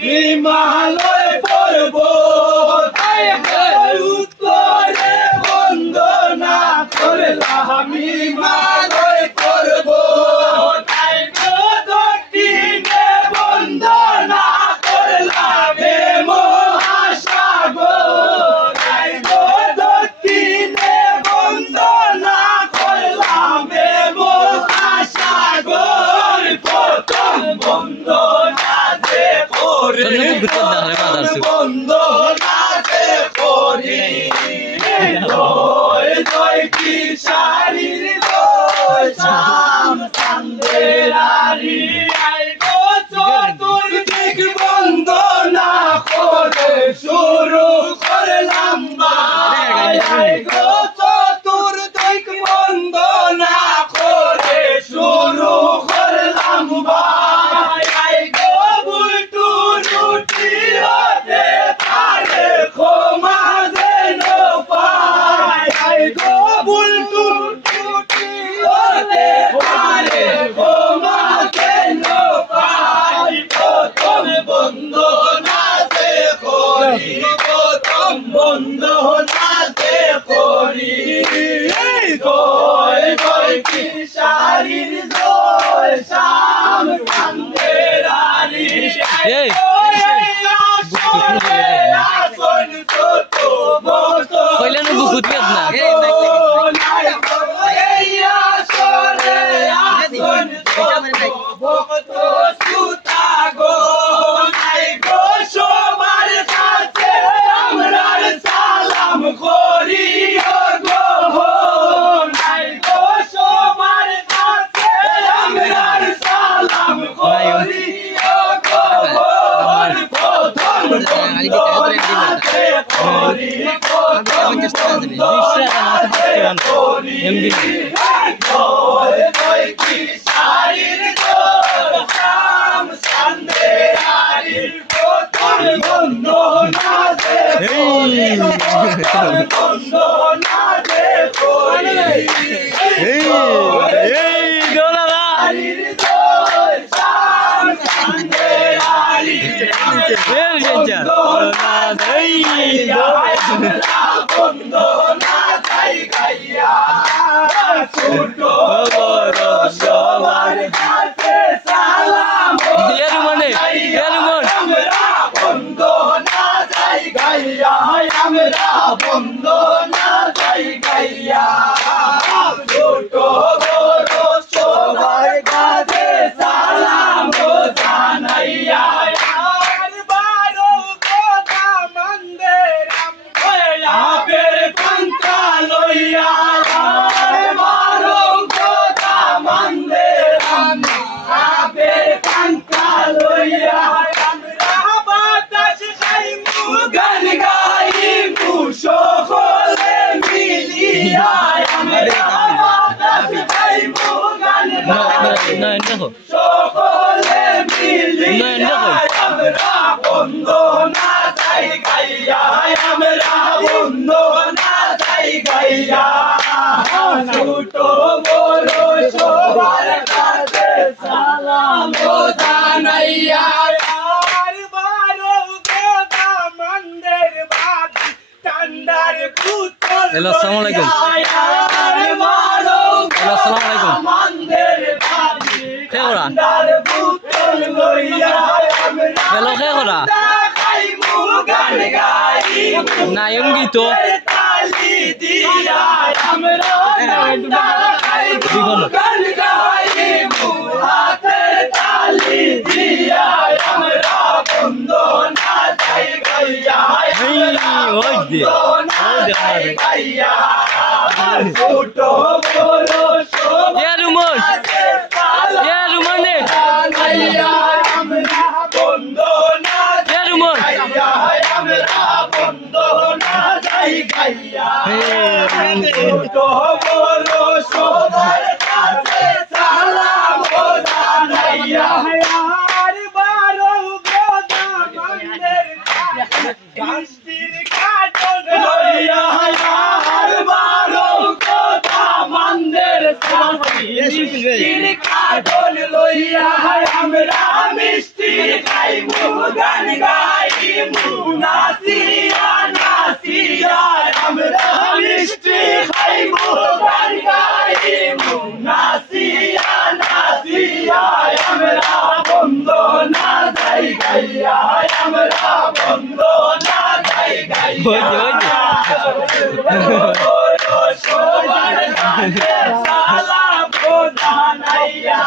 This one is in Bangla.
হিমালয় পর্বত উত্তরে বন্দনা করলাম হিমালয় পর্বত দক্ষিণে বন্দনা করলাম মহাসাগর দক্ষিণে বন্দনা করলাম মহাসাগর প্রথম বন্দনা যে করে বন্দনা যে করি জয় জয় কি শারীর শ্যাম চান্দেরারি চতুর্দিক বন্দনা করে শুরু করলাম চতুর্দিক বন্দনা করে শুরু করলাম রুটি হতে পারে ক্ষমা যেন পায় বুলটু রুটি হতে পারে ক্ষমা যেন পায় প্রথম বন্দনা যে করি প্রথম বন্দনা যে করি জয় জয় কি শারীর জয় শ্যাম চান্দেরারি কইলেন বুকুত পেত না সালাম করি গো নাই গো সবার কাছে আমরার সালাম করি গো প্রথম বন্দনাতে করি প্রথম বন্দনাতে করি জয় জয় কি শারীর জয় শ্যাম চান্দেরারি প্রথম বন্দনাতে করি বন্দনাতে করি শারীর জয় শ্যাম চান্দেরারি বন্দনা যাই গাইয়া ছোট বড় সবার কাছে সালাম আমরা বন্দনা যাই গাইয়া আমরা বন্দনা যাই গাইয়া ছোট বড় সবার কাছে সালাম জানাইয়া আপের পান্তা লইয়া মারো কথা মানবে আপের পান্তা লইয়া আমরা বাতাস খাইমু গান গাইমু সকলে মিলিয়া আমরা বাতাস খাইমু গান গাইমু সকলে মিলিয়া আমরা বন্দনা যাই গাইয়া আমরা বন্দনা যাই গাইয়া ছোট বড় সবার কাছে সালাম জানাইয়া হ্যালো আসসালামু আলাইকুম হ্যালো আসসালামু আলাইকুম কে করা হ্যালো কে করা নায়ম গীত সবার কাছে সালাম জানাইয়া কাটল লইয়া আমরা মিষ্টি খাইবো গান সালাম জানাইয়া